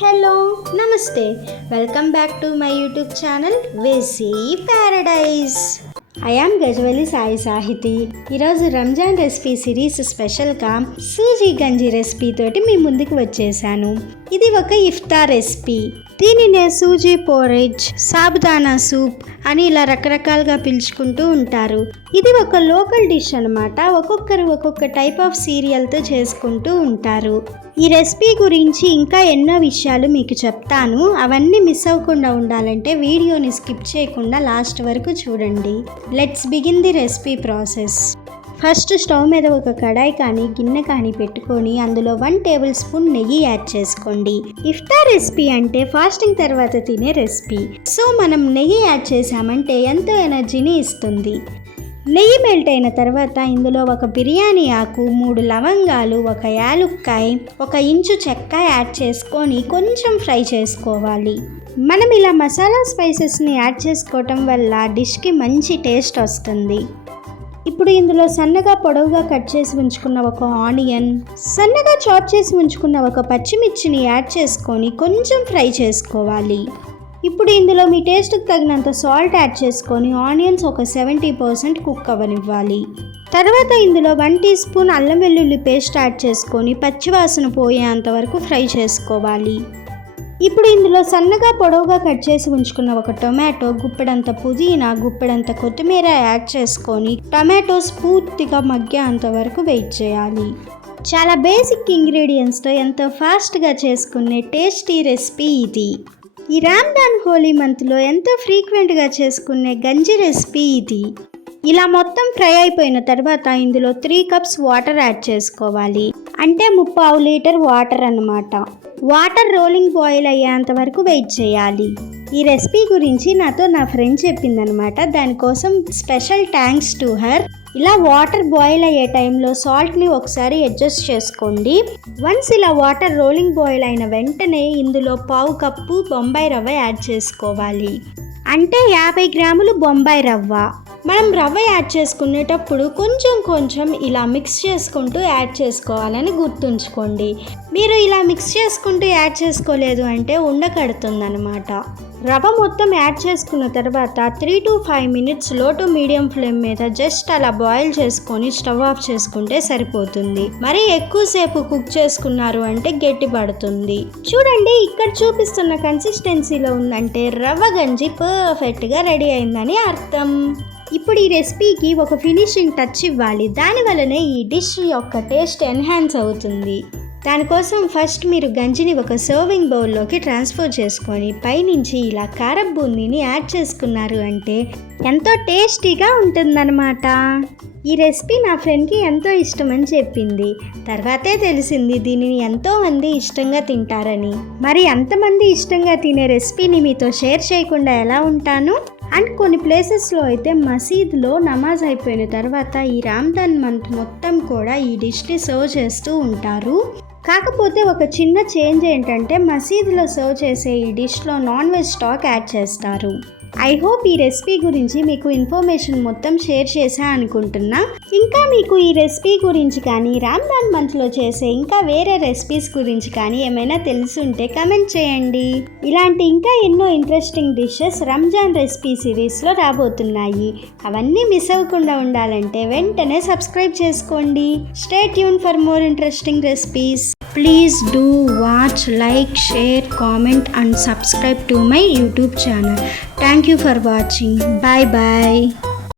Hello నమస్తే welcome back to my YouTube channel వేసీ Paradise. I am Gajavali Sai Sahithi. ఈరోజు Ramzan recipe series స్పెషల్గా సూజీ గంజి రెసిపీ తోటి మీ ముందుకు వచ్చేసాను. ఇది ఒక ఇఫ్తార్ రెసిపీ. దీనినే సూజీ పోరేజ్, సాబుదానా సూప్ అని ఇలా రకరకాలుగా పిలుచుకుంటూ ఉంటారు. ఇది ఒక లోకల్ డిష్ అనమాట. ఒక్కొక్కరు ఒక్కొక్క టైప్ ఆఫ్ సీరియల్తో చేసుకుంటూ ఉంటారు. ఈ రెసిపీ గురించి ఇంకా ఎన్నో విషయాలు మీకు చెప్తాను. అవన్నీ మిస్ అవ్వకుండా ఉండాలంటే వీడియోని స్కిప్ చేయకుండా లాస్ట్ వరకు చూడండి. Let's begin the recipe process. First stove మీద ఒక కడాయి కానీ గిన్నె కానీ పెట్టుకొని అందులో 1 టేబుల్ స్పూన్ నెయ్యి యాడ్ చేసుకోండి. ఇఫ్తార్ రెసిపీ అంటే ఫాస్టింగ్ తర్వాత తినే రెసిపీ. సో మనం నెయ్యి యాడ్ చేసామంటే ఎంతో ఎనర్జీని ఇస్తుంది. నెయ్యి మెల్ట్ అయిన తర్వాత ఇందులో ఒక బిర్యానీ ఆకు, 3 లవంగాలు, 1 యాలుక్కాయ, 1 ఇంచు చెక్క యాడ్ చేసుకొని కొంచెం ఫ్రై చేసుకోవాలి. మనం ఇలా మసాలా స్పైసెస్ని యాడ్ చేసుకోవటం వల్ల డిష్కి మంచి టేస్ట్ వస్తుంది. ఇప్పుడు ఇందులో సన్నగా పొడవుగా కట్ చేసి ఉంచుకున్న 1 ఆనియన్, సన్నగా చాప్ చేసి ఉంచుకున్న 1 పచ్చిమిర్చిని యాడ్ చేసుకొని కొంచెం ఫ్రై చేసుకోవాలి. ఇప్పుడు ఇందులో మీ టేస్ట్కి తగినంత సాల్ట్ యాడ్ చేసుకొని ఆనియన్స్ ఒక 70% కుక్ అవ్వనివ్వాలి. తర్వాత ఇందులో 1 టీ స్పూన్ అల్లం వెల్లుల్లి పేస్ట్ యాడ్ చేసుకొని పచ్చివాసన పోయేంత వరకు ఫ్రై చేసుకోవాలి. ఇప్పుడు ఇందులో సన్నగా పొడవుగా కట్ చేసి ఉంచుకున్న 1 టొమాటో, గుప్పెడంత పుదీనా, గుప్పెడంత కొత్తిమీర యాడ్ చేసుకొని టొమాటోస్ పూర్తిగా మగ్గేంత వరకు వెయిట్ చేయాలి. చాలా బేసిక్ ఇంగ్రీడియంట్స్తో ఎంతో ఫాస్ట్గా చేసుకునే టేస్టీ రెసిపీ ఇది. ఈ రంజాన్ హోలీ మంత్లో ఎంతో ఫ్రీక్వెంట్గా చేసుకునే గంజి రెసిపీ ఇది. ఇలా మొత్తం ఫ్రై అయిపోయిన తర్వాత ఇందులో 3 కప్స్ వాటర్ యాడ్ చేసుకోవాలి. అంటే 3/4 లీటర్ వాటర్ అన్నమాట. వాటర్ రోలింగ్ బాయిల్ అయ్యేంత వరకు వెయిట్ చేయాలి. ఈ రెసిపీ గురించి నాతో నా ఫ్రెండ్ చెప్పిందనమాట. దానికోసం స్పెషల్ థ్యాంక్స్ టు హర్. ఇలా వాటర్ బాయిల్ అయ్యే టైంలో సాల్ట్ని ఒకసారి అడ్జస్ట్ చేసుకోండి. వన్స్ ఇలా వాటర్ రోలింగ్ బాయిల్ అయిన వెంటనే ఇందులో 1/2 కప్పు బొంబాయి రవ్వ యాడ్ చేసుకోవాలి. అంటే 50 గ్రాములు బొంబాయి రవ్వ. మనం రవ్వ యాడ్ చేసుకునేటప్పుడు కొంచెం ఇలా మిక్స్ చేసుకుంటూ యాడ్ చేసుకోవాలని గుర్తుంచుకోండి. మీరు ఇలా మిక్స్ చేసుకుంటూ యాడ్ చేసుకోలేదు అంటే ఉండకడుతుందన్నమాట. రవ్వ మొత్తం యాడ్ చేసుకున్న తర్వాత 3 to 5 మినిట్స్ లో టు మీడియం ఫ్లేమ్ మీద జస్ట్ అలా బాయిల్ చేసుకొని స్టవ్ ఆఫ్ చేసుకుంటే సరిపోతుంది. మరి ఎక్కువసేపు కుక్ చేసుకున్నారు అంటే గట్టి పడుతుంది. చూడండి, ఇక్కడ చూపిస్తున్న కన్సిస్టెన్సీలో ఉందంటే రవ్వ గంజి పర్ఫెక్ట్గా రెడీ అయిందని అర్థం. ఇప్పుడు ఈ రెసిపీకి ఒక ఫినిషింగ్ టచ్ ఇవ్వాలి. దానివల్లనే ఈ డిష్ యొక్క టేస్ట్ ఎన్హాన్స్ అవుతుంది. దానికోసం ఫస్ట్ మీరు గంజిని ఒక సర్వింగ్ బౌల్లోకి ట్రాన్స్ఫర్ చేసుకొని పైనుంచి ఇలా కారపు బూందీని యాడ్ చేసుకున్నారు అంటే ఎంతో టేస్టీగా ఉంటుందన్నమాట. ఈ రెసిపీ నా ఫ్రెండ్కి ఎంతో ఇష్టమని చెప్పింది. తర్వాతే తెలిసింది దీనిని ఎంతోమంది ఇష్టంగా తింటారని. మరి అంతమంది ఇష్టంగా తినే రెసిపీని మీతో షేర్ చేయకుండా ఎలా ఉంటాను? అండ్ కొన్ని ప్లేసెస్లో అయితే మసీద్లో నమాజ్ అయిపోయిన తర్వాత ఈ రంజాన్ మంత్ మొత్తం కూడా ఈ డిష్ని సర్వ్ చేస్తూ ఉంటారు. కాకపోతే ఒక చిన్న చేంజ్ ఏంటంటే మసీదులో సర్వ్ చేసే ఈ డిష్లో నాన్ వెజ్ స్టాక్ యాడ్ చేస్తారు. ఐ హోప్ ఈ రెసిపీ గురించి మీకు ఇన్ఫర్మేషన్ మొత్తం షేర్ చేసా అనుకుంటున్నా. ఇంకా మీకు ఈ రెసిపీ గురించి కానీ రంజాన్ మంత్లో చేసే ఇంకా వేరే రెసిపీస్ గురించి కానీ ఏమైనా తెలుసుంటే కమెంట్ చేయండి. ఇలాంటి ఇంకా ఎన్నో ఇంట్రెస్టింగ్ డిషెస్ రంజాన్ రెసిపీ సిరీస్లో రాబోతున్నాయి. అవన్నీ మిస్ అవ్వకుండా ఉండాలంటే వెంటనే సబ్స్క్రైబ్ చేసుకోండి. Stay tune for more interesting recipes. Please do watch, like, share, comment and subscribe to my YouTube channel. Thank you for watching. Bye bye.